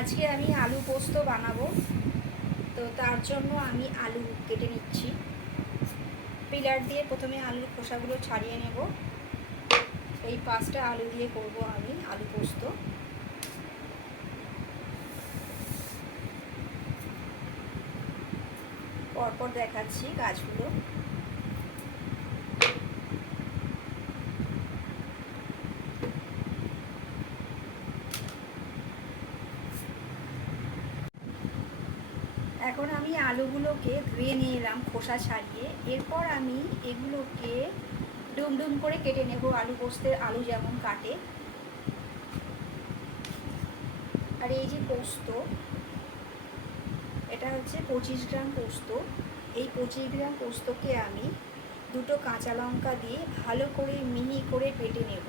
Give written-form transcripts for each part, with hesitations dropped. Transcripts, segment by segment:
আজকে আমি আলু পোস্ত বানাবো, তো তার জন্য আমি আলু কেটে নিচ্ছি। পিলার দিয়ে প্রথমে আলুর খোসাগুলো ছাড়িয়ে নেব। এই 5টা আলু দিয়ে করব আমি আলু পোস্ত। পরপর দেখাচ্ছি কাজগুলো। এখন আমি আলুগুলোকে ধুয়ে নিয়ে এলাম খোসা ছাড়িয়ে। এরপর আমি এগুলোকে ডুম ডুম করে কেটে নেব, আলু পোস্তের আলু যেমন কাটে। আর এই যে পোস্ত, এটা হচ্ছে 25 গ্রাম পোস্ত। এই 25 গ্রাম পোস্তকে আমি 2টো কাঁচা লঙ্কা দিয়ে ভালো করে মিহি করে বেটে নেব।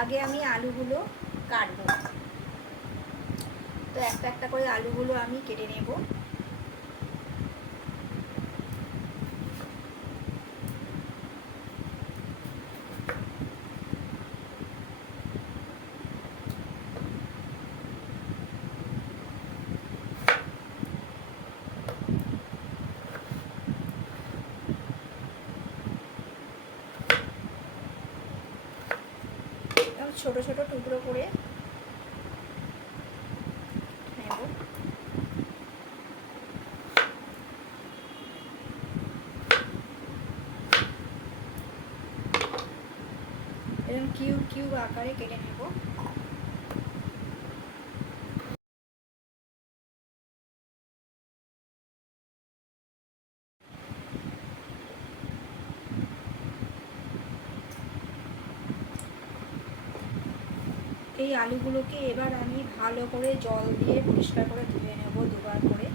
আগে আমি আলুগুলো কাটবো, তো একটা একটা করে আলুগুলো আমি কেটে নেব। ছোট ছোট টুকরো করে নেব। এরকম কিউব কিউব আকারে কেটে নেব। এই আলুগুলোকে এবার আমি ভালো করে জল দিয়ে পরিষ্কার করে ধুয়ে নেব 2বার করে।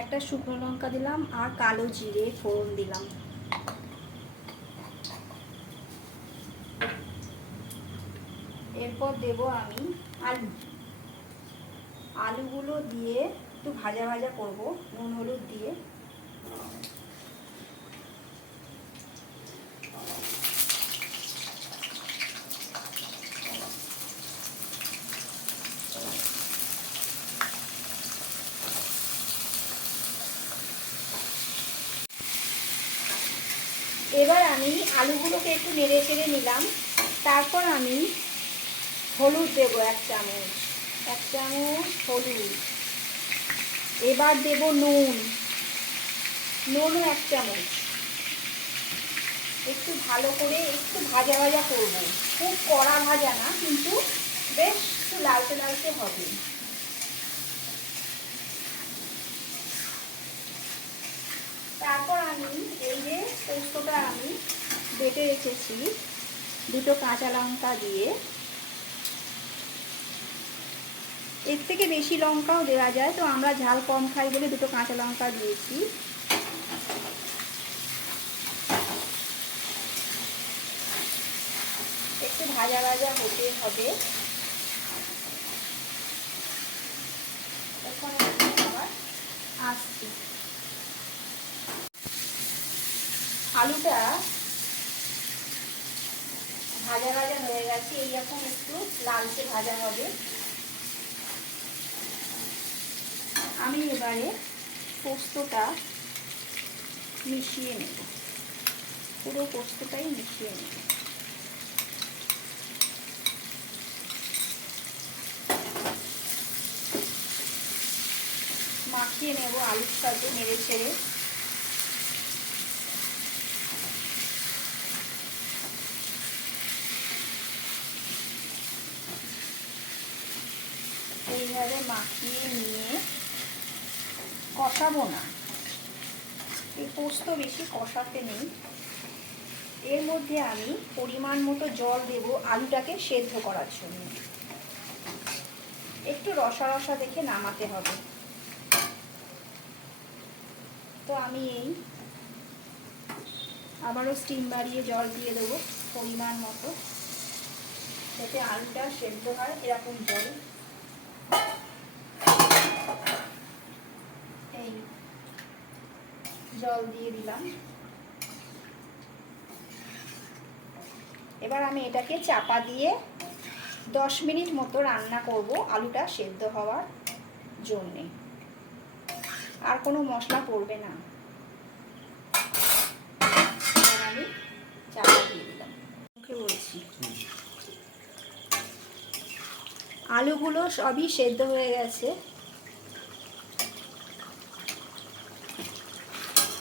একটা শুকনো লঙ্কা দিলাম আর কালো জিরে ফোড়ন দিলাম। এরপর দেব আমি আলুগুলো দিয়ে একটু ভাজা ভাজা করব নুন হলুদ দিয়ে। এবার আমি আলুগুলোকে একটু নেড়ে চেড়ে নিলাম। তারপর আমি হলুদ দেব 1 চামচ, 1 চামচ হলুদ। এবার দেব নুনও 1 চামচ। একটু ভালো করে একটু ভাজা ভাজা করব, খুব কড়া ভাজা না, কিন্তু বেশ একটু লালচে লালচে হবে। তারপর আমি এই যে পোস্তটা আমি বেটে রেখেছি 2টো কাঁচা লঙ্কা দিয়ে, এর থেকে বেশি লঙ্কাও দেওয়া যায়, তো আমরা ঝাল কম খাই বলে 2টো কাঁচা লঙ্কা দিয়েছি। একটু ভাজা ভাজা হতে হবে। এখন আবার আসছি। আলুটা ভাজা ভাজা হয়ে গেছে, এইরকম একটু লালচে ভাজা হবে। আমি এবারে পোস্তটা মিশিয়ে নেব, পুরো পোস্তটাই মিশিয়ে নেব। মাখিয়ে নেব আলুর সাথে নেড়ে ছেড়ে। এইভাবে মাখিয়ে নিয়ে কষাবো না, এই পোস্ত বেশি কষাতে নেই। এর মধ্যে আমি পরিমাণ মতো জল দেব আলুটাকে সেদ্ধ করার জন্য। একটু রসা রসা দেখে নামাতে হবে। তো আমি এই আবারও স্টিম বাড়িয়ে জল দিয়ে দেবো পরিমাণ মতো। যাতে আলুটা সেদ্ধ হয় এরকম জল, এই জল দিয়ে দিলাম। এবার আমি এটাকে চাপা দিয়ে 10 মিনিট মতো রান্না করব আলুটা সেদ্ধ হওয়ার জন্যে। আর কোনো মশলা পড়বে না। এবার আমি চাপা দিয়ে দিলাম। ওকে বলছি, আলুগুলো সবই সেদ্ধ হয়ে গেছে।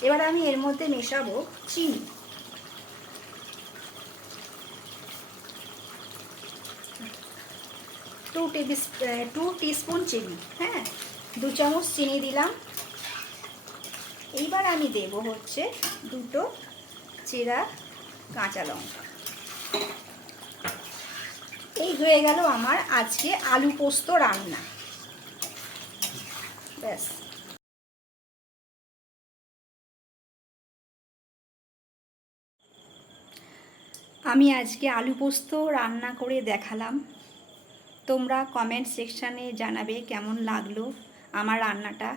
এবার আমি এর মধ্যে মেশাবো চিনি। টু টিস্পুন চিনি, হ্যাঁ, 2 চামচ চিনি দিলাম। এইবার আমি দেব হচ্ছে 2টো চেরা কাঁচা লঙ্কা। এই হয়ে গেল আমার আজকে আলু পোস্ত রান্না। ব্যাস। আমি আজকে আলু পোস্ত রান্না করে দেখালাম। তোমরা কমেন্ট সেকশানে জানাবে কেমন লাগলো আমার রান্নাটা।